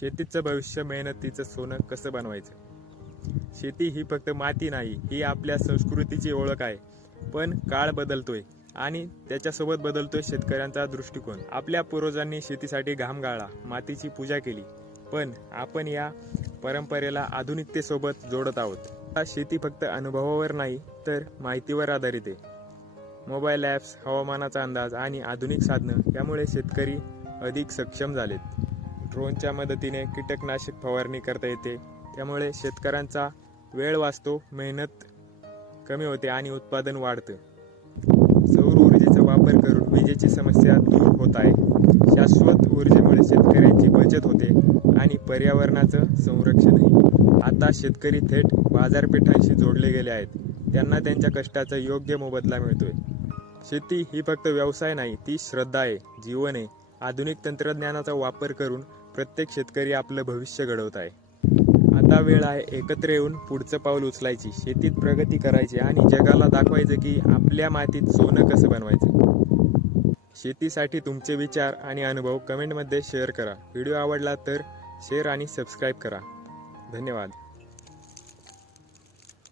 शेतीचं भविष्य मेहनतीचं सोनं कसं बनवायचं. शेती ही फक्त माती नाही, ही आपल्या संस्कृतीची ओळख आहे. पण काळ बदलतोय आणि त्याच्यासोबत बदलतोय शेतकऱ्यांचा दृष्टिकोन. आपल्या पूर्वजांनी शेतीसाठी घाम गाळला, मातीची पूजा केली, पण आपण या परंपरेला आधुनिकतेसोबत जोडत आहोत. शेती फक्त अनुभवावर नाही तर माहितीवर आधारित आहे. मोबाईल ॲप्स, हवामानाचा अंदाज आणि आधुनिक साधनं यामुळे शेतकरी अधिक सक्षम झालेत. ड्रोनच्या मदतीने कीटकनाशक फवारणी करता येते, त्यामुळे शेतकऱ्यांचा वेळ वाचतो, मेहनत कमी होते आणि उत्पादन वाढतं. सौर ऊर्जेचा वापर करून विजेची समस्या दूर होत आहे. शाश्वत ऊर्जेमुळे शेतकऱ्यांची बचत होते आणि पर्यावरणाचं संरक्षणही. आता शेतकरी थेट बाजारपेठांशी जोडले गेले आहेत, त्यांना त्यांच्या कष्टाचा योग्य मोबदला मिळतोय. शेती ही फक्त व्यवसाय नाही, ती श्रद्धा आहे, जीवन आहे. आधुनिक तंत्रज्ञानाचा वापर करून प्रत्येक शेतकरी आपलं भविष्य घडवत आहे. आता वेळ आहे एकत्र येऊन पुढचं पाऊल उचलायची, शेतीत प्रगती करायची आणि जगाला दाखवायचं की आपल्या मातीत सोनं कसं बनवायचं. शेतीसाठी तुमचे विचार आणि अनुभव कमेंटमध्ये शेअर करा. व्हिडिओ आवडला तर शेअर आणि सबस्क्राईब करा. धन्यवाद.